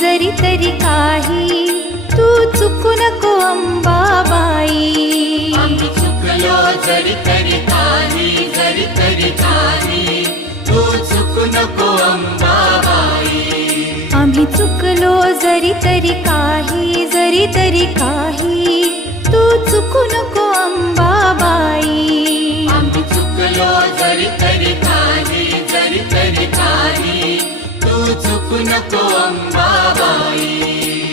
जरी तरी काही तू चुकू नको अंबाबाई. आम्ही चुकलो जरी तरी काही तू चुकू नको अंबाबाई. आम्ही चुकलो जरी तरी काही तू चुकू नको अंबाबाई. आम्ही चुकलो जरी तरी काही तू चुकू नको अंबाबाई.